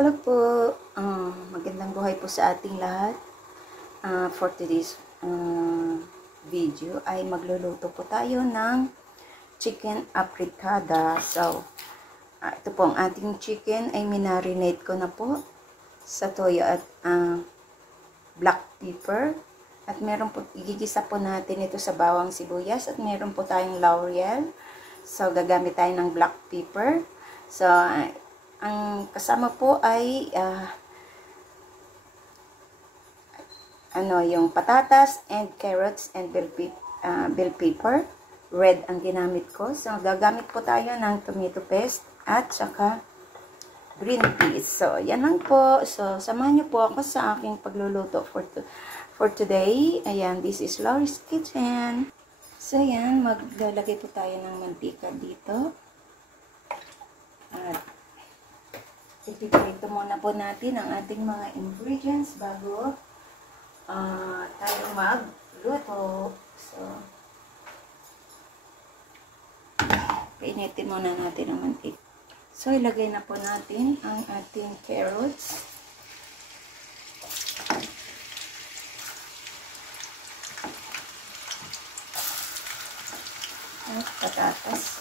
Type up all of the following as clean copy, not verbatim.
Hello po, magandang buhay po sa ating lahat. For today's video ay magluluto po tayo ng chicken afritada. So, ito po ang ating chicken ay minarinate ko na po sa toyo at black pepper. At meron po, igigisa po natin ito sa bawang sibuyas at meron po tayong laurel. So, gagamit tayo ng black pepper. So, ang kasama po ay yung patatas and carrots and bell pepper. Red ang ginamit ko. So, gagamit po tayo ng tomato paste at saka green peas. So, yan lang po. So, samahan niyo po ako sa aking pagluluto for today. Ayan, this is Laurie's Kitchen. So, yan, maglalagay po tayo ng mantika dito. At ipiprito muna po natin ang ating mga ingredients bago tayo magluto. So, painitin muna natin ang mantika. So, ilagay na po natin ang ating carrots. At patatas.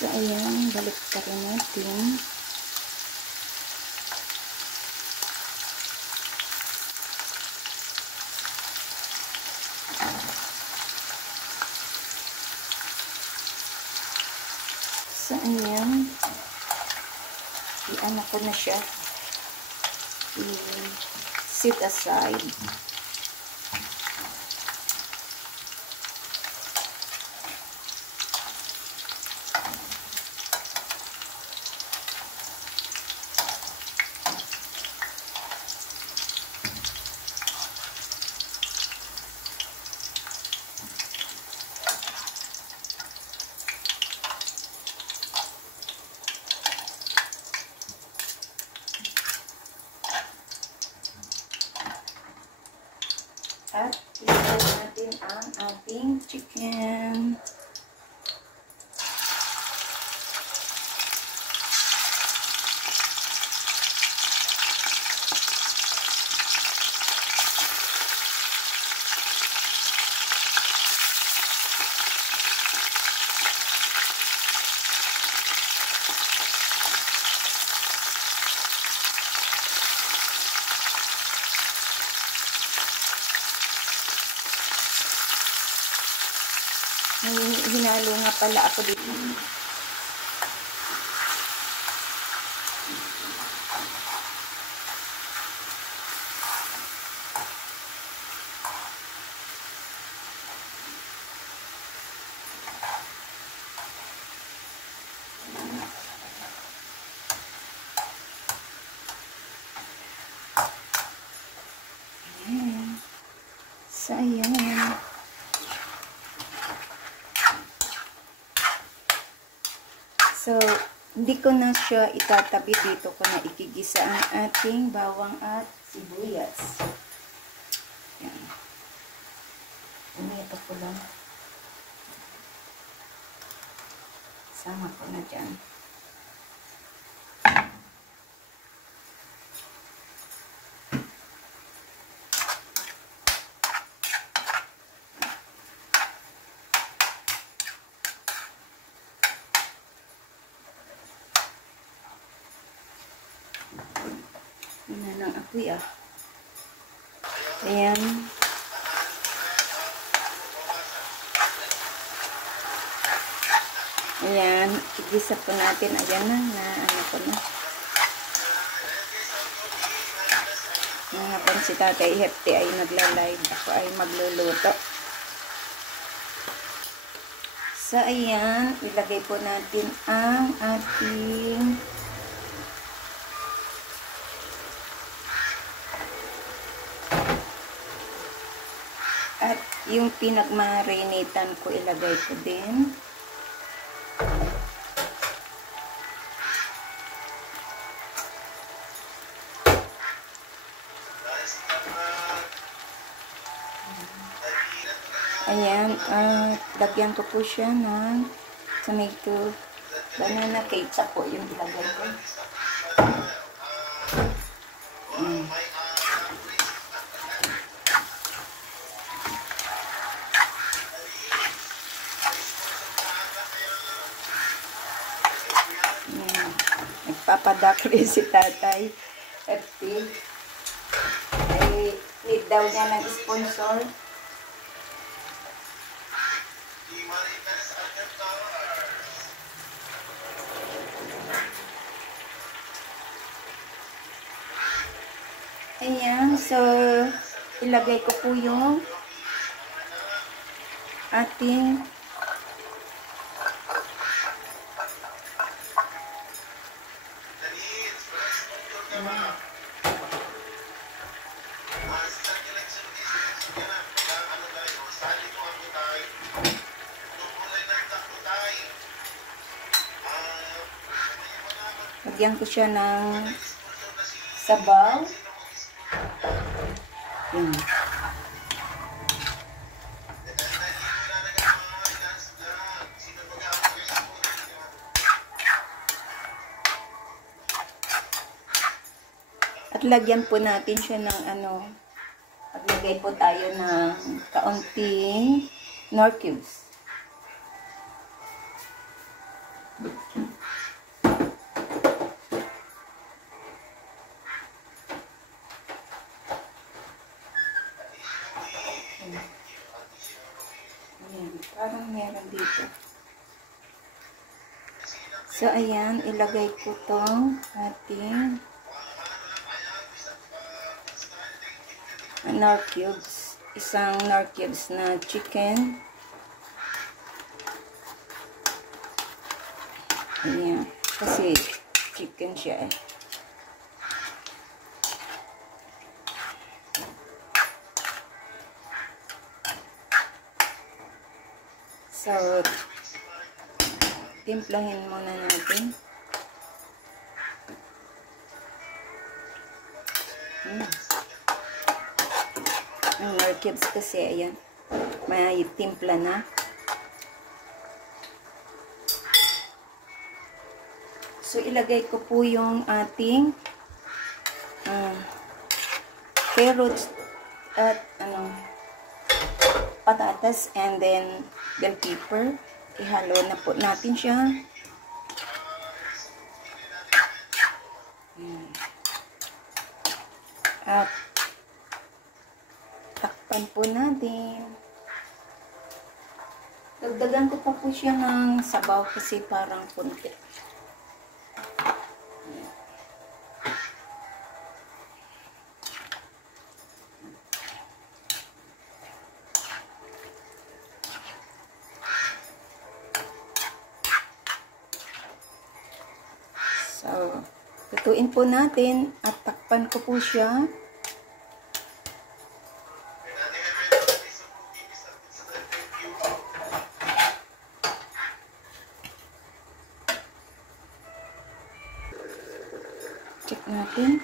So, ayan, balik ka rin natin. So, ayan, i-ano ko na siya, i-sit aside. At ilagay natin ang ating chicken. Hinalo nga pala ako dito. Ayan. So, ayan. So, hindi ko na siya itatabi dito ko na ikigisa ang ating bawang at sibuyas. Yan. Ito ko lang. Sama ko na dyan. Yun lang apoy ah. Ayan. Ayan. Igisa po natin. Ayan na. Ano ko na. Mga pan si Tatay Hefty ay nagla-live. Ako ay magluluto. So, ayan. Ilagay po natin ang ating at yung pinagmarinitan ko, ilagay ko din. Ayan, lagyan ko po siya ng tomato banana ketchup po yung ilagay ko. Nagpapadakli si tatay. FT. Ay, need daw niya ng sponsor. Ayan, so ilagay ko po yung ating lagyan ko siya ng sabaw. At lagyan po natin siya ng paglagay po tayo ng kaunting Knorr cubes. Ayan, parang meron dito. So, ayan, ilagay ko tong ating Knorr cubes. Isang Knorr cubes na chicken. Ayan, kasi chicken siya eh. So, timplahin muna natin. Ang Knorr cubes kasi, ayan, may timpla na. So, ilagay ko po yung ating carrots at patatas and then bell pepper. Ihalo na po natin siya. At takpan po natin. Dagdagan ko pa po siya ng sabaw kasi parang kunti. So, lutuin po natin at takpan ko po siya. Check natin.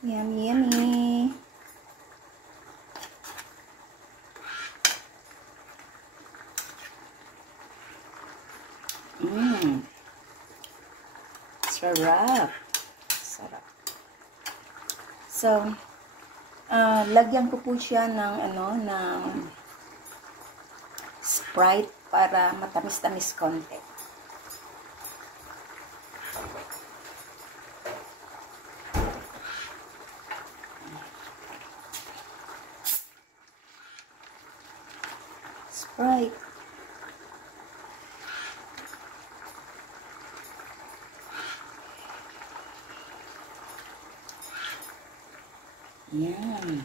Yummy, yummy. Sarap. Sarap. So, lagyan ko po siya ng ng Sprite para matamis-tamis konti. Sprite. Yan.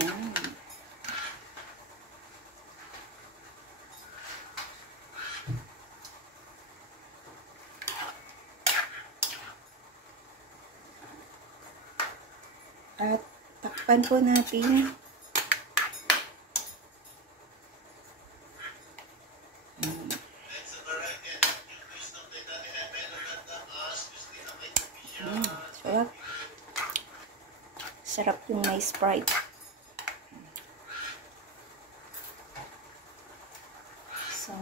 Yan. At takpan po natin. Sarap. Sarap yung may Sprite. So,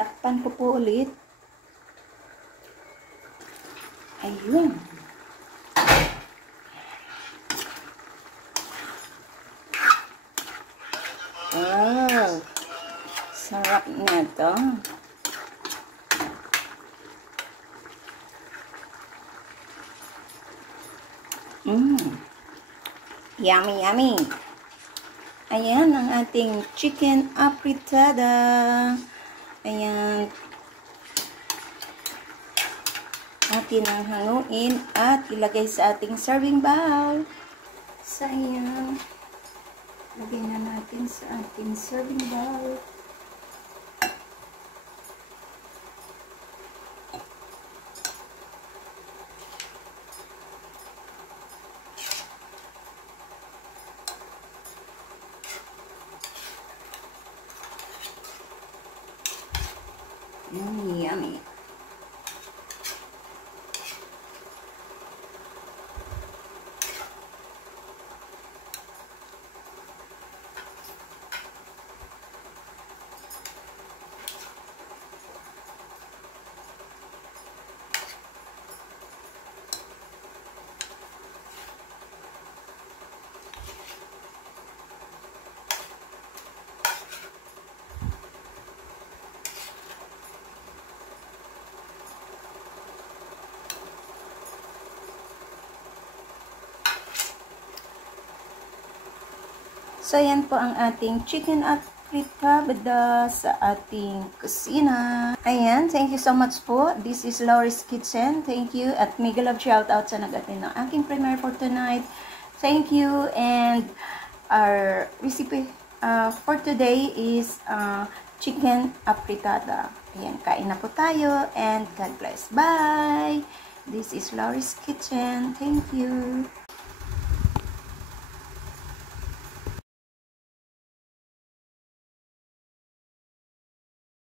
takpan ko po ulit. Ayun. Wow. Sarap na to. Yummy, yummy. Ayan ang ating chicken apritada. Ayan. Atin ang hanguin at ilagay sa ating serving bowl. So, ayan. Lagay na natin sa ating serving bowl. Yummy, yummy. So, yan po ang ating chicken apritada sa ating kusina. Ayan, thank you so much po. This is Laurie's Kitchen. Thank you. At mega love shout out sa nag-attend ng aking premiere for tonight. Thank you. And our recipe for today is chicken apritada. Ayan, kain na po tayo. And God bless. Bye! This is Laurie's Kitchen. Thank you.